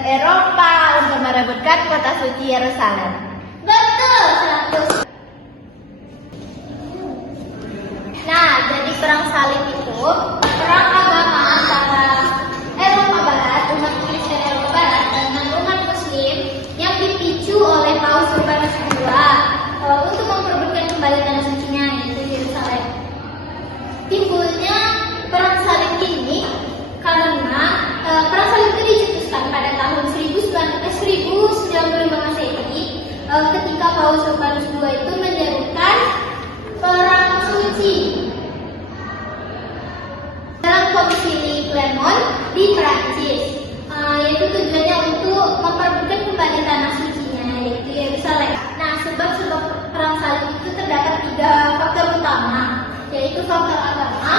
Eropa untuk merebutkan kota suci Yerusalem. Betul, 100. Nah, jadi perang salib itu perang agama antara Eropa Barat, umat Kristen Eropa Barat dengan umat Muslim yang dipicu oleh Paus Urbanus II untuk memperebutkan kembali tanah sucinya, yaitu Yerusalem. Timbulnya perang salib ini karena perang salib itu dicetuskan pada tahun 1095 Masehi ketika Paus Urbanus II itu menyerukan perang suci dalam konsili Clermont di Prancis, yaitu tujuannya untuk memperebutkan kembali tanah sucinya, yaitu Yerusalem. Nah, sebab-sebab perang salib itu terdapat 3 faktor utama, yaitu faktor agama,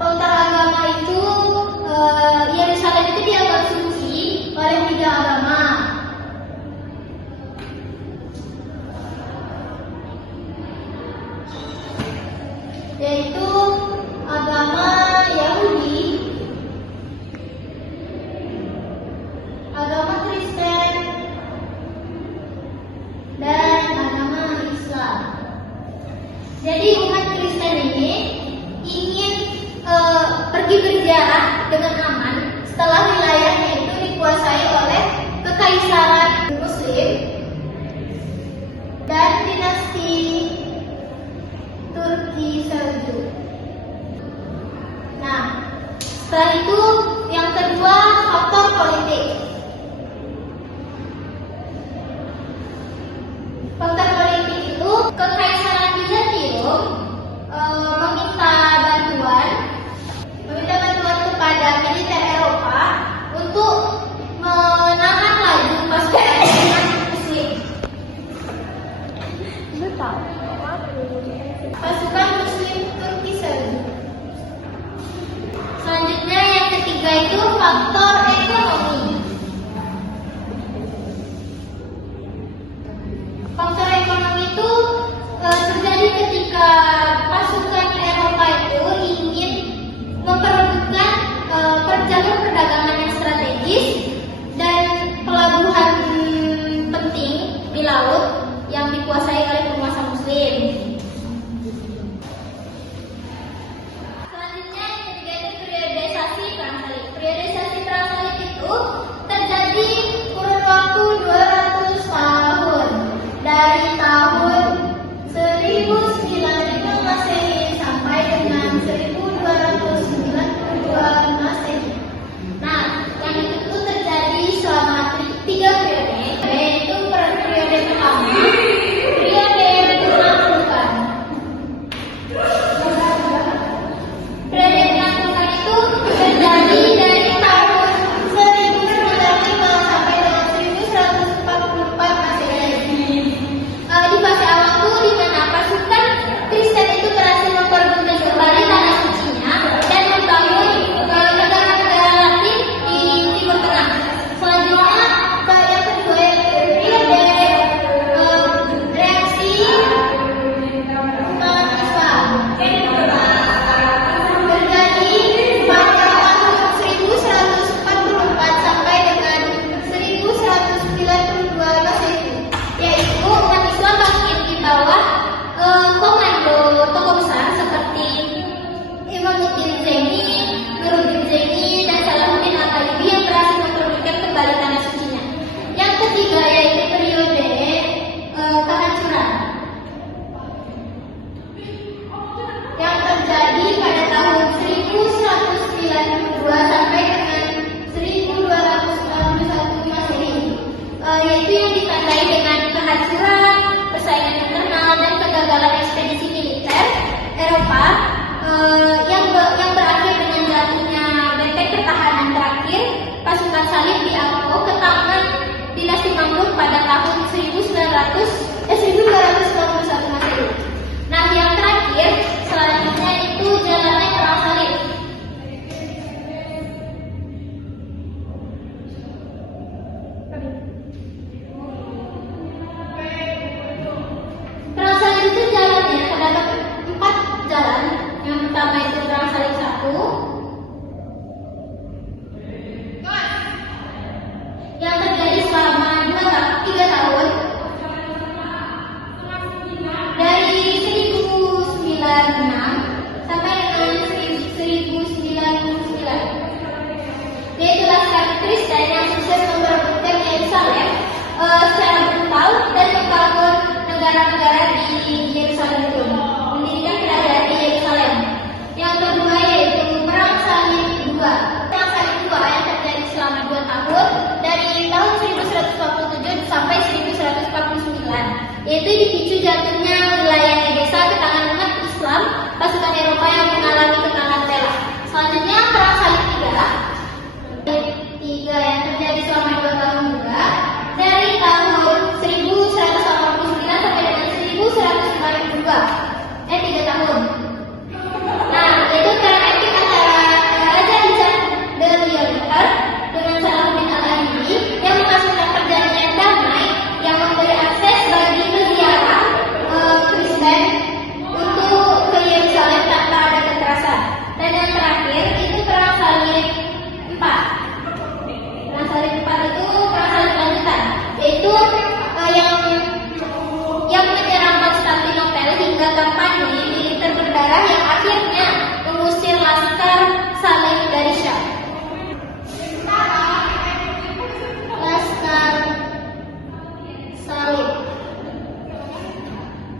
faktor agama itu Yerusalem itu dianggap suci oleh 3 agama, yaitu agama Yahudi, agama Kristen, dan agama Islam. Jadi umat Kristen ini ingin pergi berziarah dengan aman setelah wilayahnya itu dikuasai oleh kekaisaran Muslim dan dinasti Turki Seljuk. Nah, setelah itu yang kedua faktor politik. Faktor politik itu kekaisaran Bizantium meminta bantuan kepada militer Eropa untuk menahan laju pasukan Muslim. Pasukan Muslim Turki Seljuk. Selanjutnya yang ketiga itu faktor ekonomi. Faktor ekonomi itu terjadi ketika pasukan Eropa itu ingin memperebutkan jalur perdagangan yang strategis dan pelabuhan penting di laut yang dikuasai oleh penguasa Muslim. Selanjutnya yang ketiga itu periodisasi perang salib. Periodisasi perang salib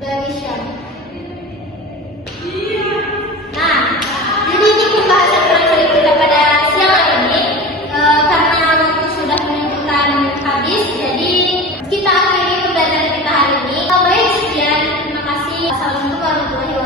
dari Syam. Nah, jadi ini pembahasan perang salib kita pada siang hari ini. Karena waktu sudah menunjukkan habis, jadi kita akhiri pembelajaran kita hari ini. Baik, sekian. Terima kasih. Assalamualaikum warahmatullahi wabarakatuh.